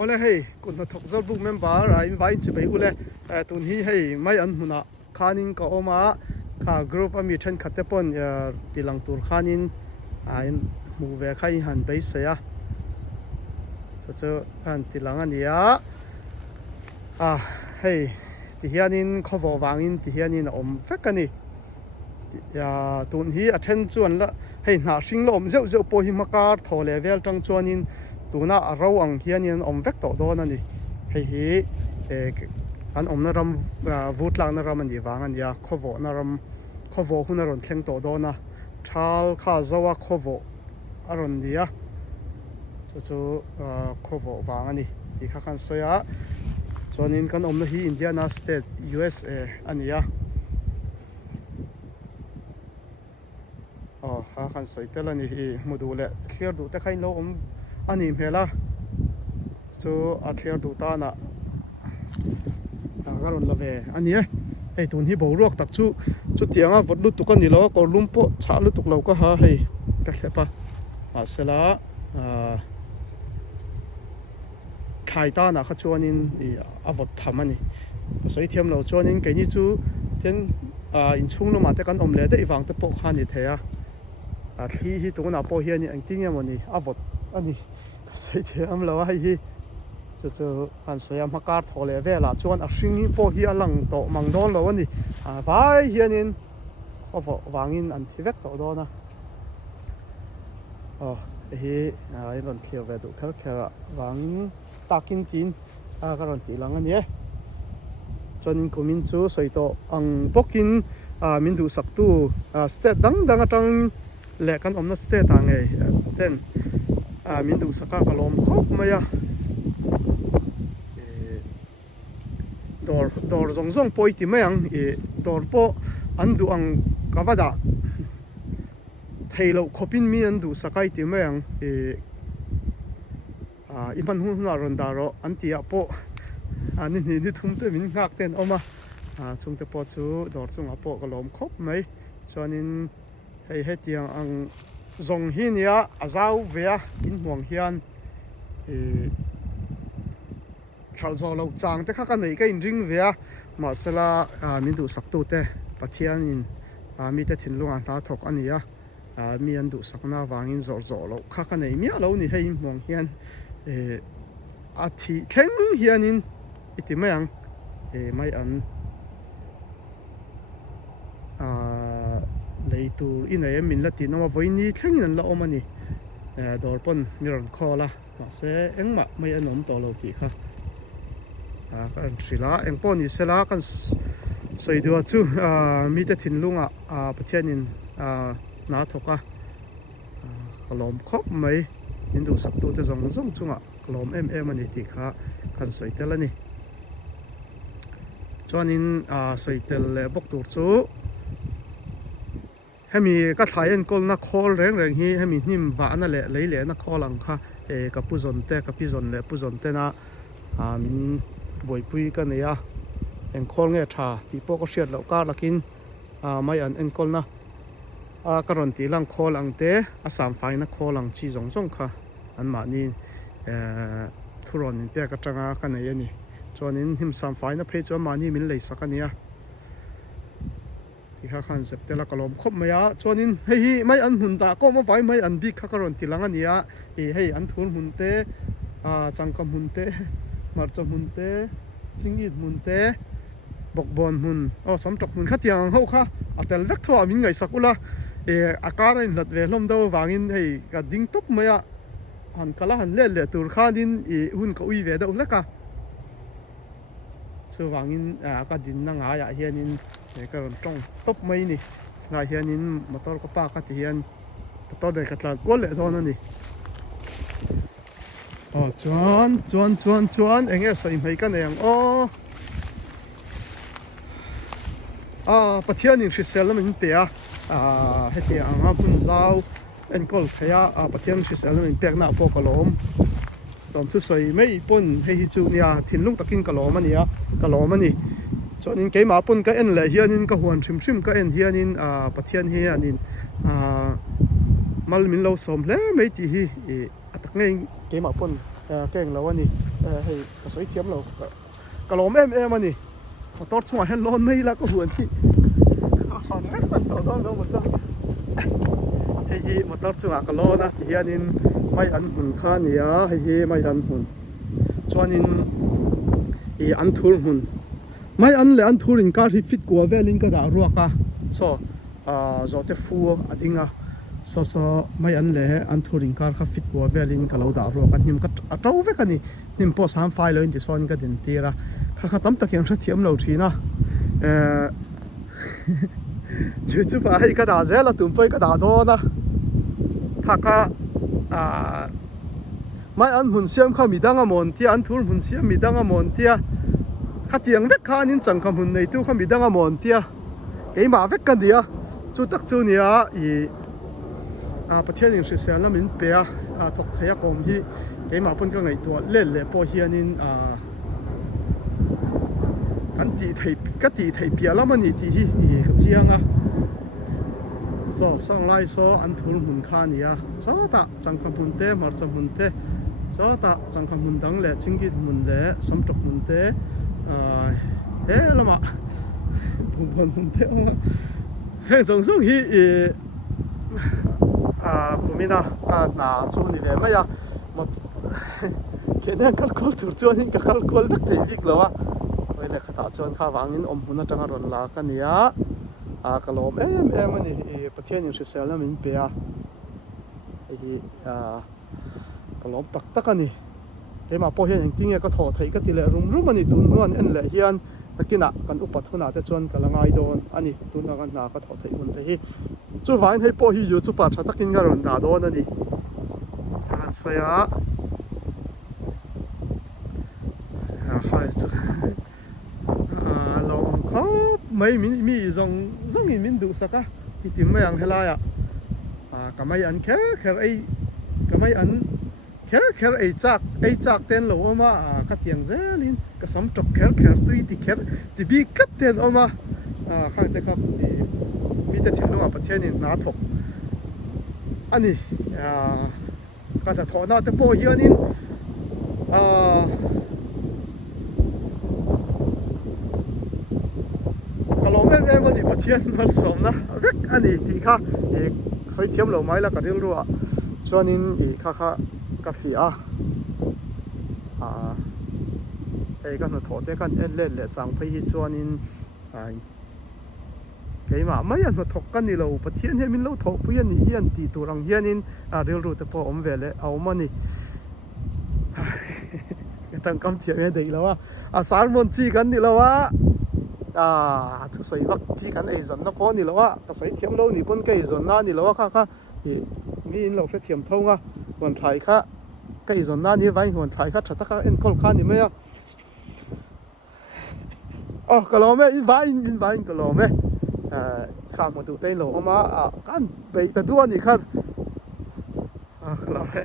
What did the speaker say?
ole hei kun na thok zol book member I invite che bai ule tun hi hei mai an huna khanin ka oma kha group ami then khate pon tilang tur khanin in mu ve khai han bai se ya cho kan tilang ania hei ti hianin khowo wangin ti hianin om vekani ya tun hi athen chuan la hei na hring lo om zeu zeu po hi makar tho level tang chuanin tuna aro ang hianin om vek to don ani hei hi an om na ram vut lang na ram ani wangan ya khowo na ram khowo hun ron thleng to dona thal kha zawa khowo aron dia chu khowo wangani ti kha kan soya chuanin kan om na hi Indiana State USA ania ha kan soitel ani hi module clear du te khain lo om ani mela chu a clear du ta na garon lave ani hei tun hi boruak tak chu tianga vot lu tukan ni lo ko lumpo cha lu tuk lo ka ha hei ka hlepa sela khai ta na kha chuanin a vot thamani soi thiam lo chuanin ke ni chu ten in chung lo ma te kan om le de iwang te po kha ni theya hi tuna po hian ang tinga moni avot ani sei the am lo hi chu an soyam hakar thole vela chuan a hring po hi alang to mangdol lo ani vai hianin ovo wangin an thivek to do na hi ai ron thio ve du khar khara wang takin tin karon ti lang ani chuanin kumin chu soito ang bokin min du saktu state dang atang le kan omna state ange ten min du saka kalom khop maya dor zong poi ti mayang dor po andu ang kawada thailo khopin mi andu sakai ti mayang iman hu na rondaro antia po ani ni thum te min ngak ten oma chung te po chu dor chung apo kalom khop mai chuanin hei hetiang ang zong hinia azau vea in huang hian thal zo lo chang te kha ka nei ka in ring vea ma sela min du saktu te pathian in mi te thinlung an ta thok ania mi an du sakna wangin zo lo kha ka nei mi lo ni hei huang hian a thi thleng hianin itimayang mai an leitu inai min la tin oma voini thlengin an la omani dorpon miron khola ma se engma mai anom to lo ti kha kan thrila engpon ni sela kan soidua chu mi te thinlunga pathianin na thoka kalom khop mai hindu saktu te zong chunga kalom ani ti kha kan soitelani chuanin soitel le bok tur chu hemi ka thaien kol na khol reng hi hemi hnim wa na le leile na kholang kha ka puzon te ka pizon le puzon te na min boipui ka neya eng khol nge tha ti po ko hriat lo ka lakin mai an en kol na karon ti lang khol ang te asam fai na kholang chi zong kha an ma ni thuron in pe ka tanga ka nei ani chuanin him sam fai na phei chu ma ni min lei sakania ti kha khan sep tela kalom khop maya chuanin hei mai an hun ta ko ma vai mai an bik kha karon tilang ania hei an thun hun te changkam hun te marcha hun te chingit hun te bokbon hun sam tok hun khatiang ho kha atel vek tho min ngai sakula akara in lat ve hlom do wangin hei ka ding top maya han kala han le tur khanin hun ka ui ve da ulaka chu wangin ka din na nga ya hianin karon tong top mai ni nga hianin motor ko pa ka ti hian motor de ka tla ko le don ani chuan enge soi mai ka neng pathian in hrisel min pe heti anga bun zau en kol thaya pathian hrisel min pek na po kalom tom thu soi mai pon hei chu nia thinlung takin kalom ani chuanin keima pon ka en le hianin ka huan thrim ka en hianin pathian hi anin mal min lo som hle mai ti hi atak ngei keima pon keng lo ani hei ka soi thiam lo ka lom em ani motor chunga hen lon mai la ko huan hi han mek man to don lo motor hei motor chunga ka lona ti hianin mai an hun kha nia hei mai an hun chuanin an thur hun mai an le an thurin kar hi fit ko velin ka da ruaka so zote fu adinga so mai an le an thurin kar kha fit ko velin ka lo da ruaka nim ka atau ve ka ni nim po sam file lo in ti son ka din tira kha tam tak yang thiam lo thina YouTube ai ka da zela tum poi ka da do na kha ka mai an hun siam kha midanga mon tia an thur hun siam midanga mon tia kha tiang vek kha nin chang kham hun nei tu kha midanga mon tia ke ma vek kan dia chu tak chu nia I pathian in sel lam in pe thok thaya kom hi ke ma pon ka ngai to le po hianin kan ti thei pia lam ani ti hi chianga so sang lai so an thur hun kha nia so ta chang kham hun te mar cham hun te so ta chang kham hun dang le chingit mun le sam tok mun te he lama pun hun te he song hi pumina na chu ni le maya mo kena kal kol tur chuan in ka kal kol dak thei bik lawa oi le khata chuan kha wangin om huna tanga ron la ka nia kalom em ani pathian in sel lam in pe hi kalom tak ani he ma po hian engting ka tho thei ka ti le rum ani tun nuan en le hian takina kan upat huna te chuan kalangai don ani tuna kan na ka tho thei hun te hi chu vain hei po hi YouTube pa tha takin ga ron da don ani han saya hai chu long khop mai mi zong in min du saka itim mai ang helaya kamai an kher ai kamai an kher ai chak ten lo ma ka tiang zelin ka sam tok kher tui ti kher ti bi kat ten oma khang te khap mi te thil no pathian in na thok ani ka tha thona te po hianin kalom em ani pathian mal som na vek ani ti kha soi thiam lo mai la ka ril ruwa chuanin kha ka fia ei kan tho te kan en le chang phei hi chuanin keima mai an thok kan ni lo pathian he min lo thok puyan ni hian ti turang hianin ril ru te po om vele aumani tang kam thiam he dei lawa sarmon chi kan ni lawa thu soi vak thi kan ei zon na po ni lawa ka soi thiam lo ni pon kai zon na ni lawa kha mi in lo fe thiam thonga wan thai kha kai zon na ni vai hon thai kha thata kha en kol kha ni me kalome in vai kalome khang ma tu te lo ma kan bei ta du ani khan kalome